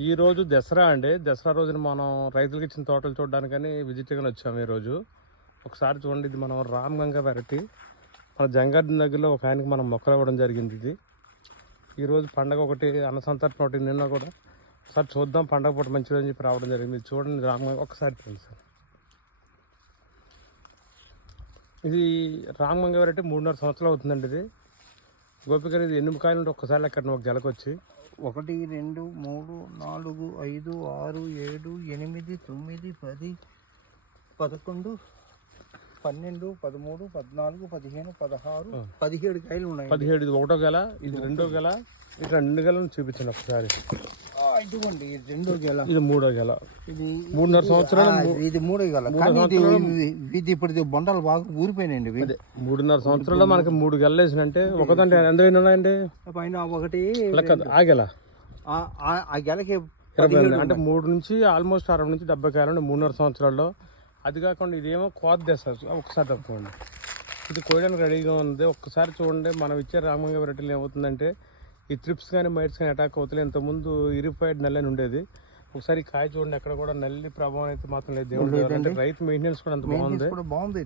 ఈరోజు దసరా అండి. దసరా రోజున మనం రైతులకు ఇచ్చిన తోటలు చూడడానికని విజిట్గా వచ్చాము ఈ రోజు. ఒకసారి చూడండి ఇది మనం రామ్ గంగా వెరైటీ. మన జంగార్దన్ దగ్గరలో ఒక ఆయనకి మనం మొక్కలు ఇవ్వడం జరిగింది ఇది. ఈరోజు పండగ ఒకటి అన్నసంతర్పణ ఒకటి నిన్న కూడా. ఒకసారి చూద్దాం పండగ పూట మంచిది అని చెప్పి రావడం జరిగింది. చూడండి రామ్ గంగా. ఒకసారి చూడండి సార్. ఇది రామ్ గంగా వెరైటీ మూడున్నర సంవత్సరాలు అవుతుందండి ఇది. గోపి గారు ఇది ఎన్ని కాయలు ఉంటే ఒక్కసారి ఎక్కడ ఒక గెలకొచ్చి ఒకటి రెండు మూడు నాలుగు ఐదు ఆరు ఏడు ఎనిమిది తొమ్మిది పది పదకొండు పన్నెండు పదమూడు పద్నాలుగు పదిహేను పదహారు పదిహేడు కాయలు ఉన్నాయి. పదిహేడు ఇది ఒకటో గెల ఇది రెండో గెల ఇట్లా రెండు గెలను చూపించండి ఒకసారి. ఇదిగోండి ఇది రెండో గెల. ఇది మూడో గెల. ఇది మూడున్నర సంవత్సరాలు ఇది మూడో గెల. కానీ ఇది ఇప్పుడు బొండలు బాగా ఊరిపోయినాయండి ఇవి. మూడున్నర సంవత్సరాల్లో మనకి మూడు గెలలు వేసినంటే ఒకదంటే ఎంత ఉన్నాయండి? పైన ఒకటి ఆ గెల. ఆ- గెలకి. అంటే మూడు నుంచి ఆల్మోస్ట్ అరవై నుంచి డెబ్బై ఉన్నాయి మూడున్నర సంవత్సరాల్లో. అది కాకుండా ఇదేమో కోత దశ ఒకసారి తప్పండి ఇది కోయడానికి రెడీగా ఉంది. ఒక్కసారి చూడండి మనం ఇచ్చే రామంగా వెరైటీలు ఏమవుతుందంటే ఈ ట్రిప్స్ కానీ మైట్స్ కానీ అటాక్ అవుతాయి ఇంతకుముందు ఇరిఫైడ్ నల్లని ఉండేది. ఒకసారి కాయ చూడండి ఎక్కడ కూడా నల్లి ప్రభావం అయితే మాత్రం లేదు. దేవుడు రైతు మెయింటెనెన్స్ కూడా అంత బాగుంది. బాగుంది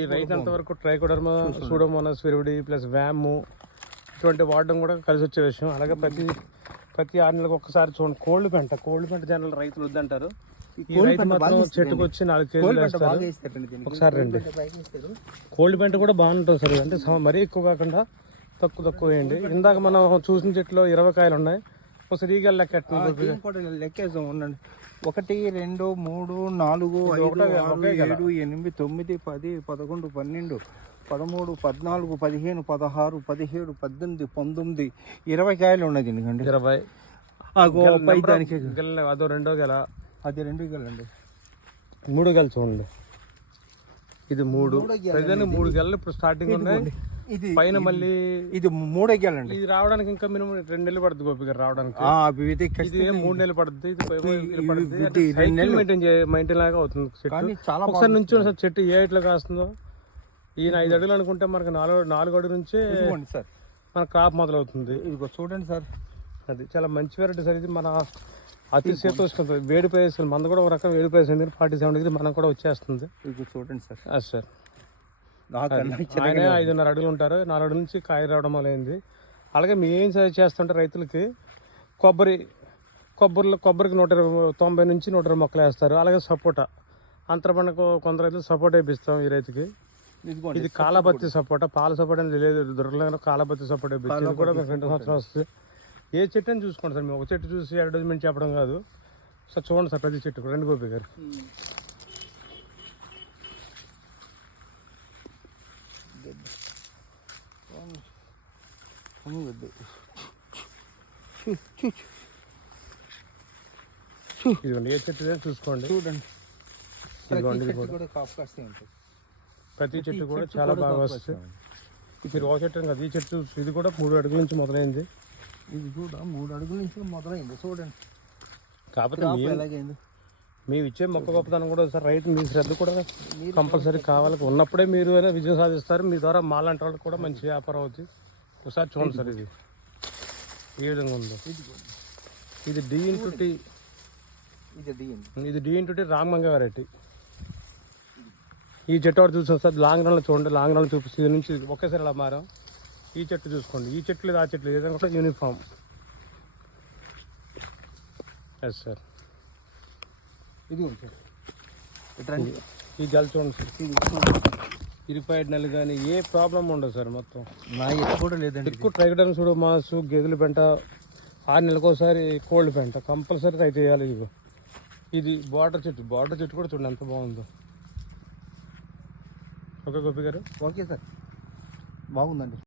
ఈ రైతు అంతవరకు ట్రైకోడర్మా సూడోమోనస్ విరివిడి ప్లస్ వ్యాము ఇటువంటి వాడడం కూడా కలిసి వచ్చే విషయం. అలాగే ప్రతి ప్రతి ఆరు నెలలకు ఒక్కసారి చూడండి. కోళ్ళు పెంట కోళ్ళు పెంట జనరల్ రైతులు వద్దంటారు. ఈ రైతు మాత్రం చెట్టుకు వచ్చి నాలుగు కేజీలు వేస్తారు. ఒకసారి రండి. కోళ్ళు పెంట కూడా బాగుంటుంది సార్. అంటే మరీ ఎక్కువ కాకుండా తక్కువ తక్కువ వేయండి. ఇందాక మనం చూసిన చెట్లో ఇరవై కాయలు ఉన్నాయి. ఒకసారి ఈ గెల లెక్క లెక్కేద్దాం ఉండండి. ఒకటి రెండు మూడు నాలుగు ఐదు ఆరు ఒకే. ఏడు ఎనిమిది తొమ్మిది పది పదకొండు పన్నెండు పదమూడు పద్నాలుగు పదిహేను పదహారు పదిహేడు పద్దెనిమిది పంతొమ్మిది ఇరవై కాయలు ఉన్నాయి దీనికండి. ఇరవై. దానికి గెల అదో రెండో గెల. అది రెండు గెలండి. మూడు గెల చూడండి. ఇది మూడు. మూడు గెలలు ఇప్పుడు స్టార్టింగ్ ఉన్నాయి. ఇది పైన మళ్ళీ ఇది మూడే గెలండి ఇది రావడానికి ఇంకా మినిమం రెండు నెలలు పడుతుంది గోపి గారు రావడానికి. ఇది ఇది మూడు నెలలు పడుతుంది ఇది ఇది ఇది రెండు నెలలు. మెయింటైన్ మెయింటైన్ లాగా అవుతుంది చెట్టు. చాలా ఒకసారి నుంచి సార్ చెట్టు ఏ ఇట్లా కాస్తుందో. ఈయన ఐదు అడుగులు అనుకుంటే మనకు నాలుగు నాలుగు అడుగు నుంచే సార్. మన క్రాప్ మొదలవుతుంది. ఇదిగో చూడండి సార్. అది చాలా మంచి వెరైటీ సార్ ఇది. మన అతి శీతోష్ణ వేడి ప్రదేశాలు మన కూడా ఒక రకం వేడి ప్రదేశం ఫార్టీ సెవెన్ డిగ్రీ మనం కూడా వచ్చేస్తుంది. ఇదిగో చూడండి సార్. అది సార్. ఆయన ఐదున్నర అడుగులు ఉంటారు. నాలుగు అడుగుల నుంచి కాయ రావడం మొదలైంది అలాగే మేము ఏం సజెస్ట్ చేస్తుంటే రైతులకి కొబ్బరి కొబ్బరిలో కొబ్బరికి నూట ఇరవై తొంభై నుంచి నూట ఇరవై మొక్కలు వేస్తారు. అలాగే సపోటా. అంతరపండకు కొంత రైతులు సపోటా వేపిస్తాం ఈ రైతుకి. ఇది కాలాపత్తి సపోటా. పాల సపోటా అనేది లేదు. దొరకలేదు కాలాపత్తి సపోటా ఇది కూడా మీకు రెండు సంవత్సరాలు వస్తుంది. ఏ చెట్టు అని చూసుకోండి సార్. మేము ఒక చెట్టు చూసి అడ్వర్టైజ్మెంట్ చెప్పడం కాదు. సార్ చూడండి సార్ ప్రతి చెట్టు రెండు గోపి గారు. ఉంది. ఇదిగోండి ఏ చెట్టు చూసుకోండి. చూడండి. ఇదిగోండి ఇది ప్రతి చెట్టు కూడా చాలా బాగా వస్తుంది. మీరు ఒక చెట్టు కదా ఈ చెట్టు ఇది కూడా మూడు అడుగుల నుంచి మొదలైంది. ఇది కూడా మూడు అడుగుల నుంచి మొదలైంది. చూడండి. కాకపోతే కాపు మేము ఎలాగైంది? మేము ఇచ్చే మొక్క గొప్పతనం కూడా సార్ రైతు మీ శ్రద్ధ కూడా కంపల్సరీ కావాలి. ఉన్నప్పుడే మీరు అయినా విజయం సాధిస్తారు. మీ ద్వారా మాలాంటి వాళ్ళకి కూడా మంచి వ్యాపారం అవుతుంది ఒకసారి చూడండి సార్ ఇది. ఏ విధంగా ఉందో. ఇది డి ఇంటూ టీ ఇది దిగింది ఇది డి ఇంటూ టీ రామంగా వెరైటీ ఈ చెట్టు ఒకటి చూసాం సార్ లాంగ్ రన్లో చూడండి లాంగ్ రన్లో చూపిస్తే ఇది నుంచి ఒకేసారి ఇలా మారాం. ఈ చెట్టు చూసుకోండి. ఈ చెట్లు ఇది ఆ చెట్లు ఇది కూడా యూనిఫామ్ ఎస్ సార్. ఇది ఈ గల్ చూడండి సార్. ఇరిఫైడ్ నెల కానీ ఏ ప్రాబ్లం ఉండదు సార్ మొత్తం. నా కూడా లేదండి ఎక్కువ ట్రైగడన్ చూడు మాసు గేదెల పెంట ఆరు నెలలకు ఒకసారి కోల్డ్ పెంట కంపల్సరీ రైతు వేయాలి ఇదిగో ఇది బార్డర్ చెట్టు బార్డర్ చెట్టు కూడా చూడండి ఎంత బాగుందో. ఓకే గోపి గారు. Okay sir. బాగుందండి.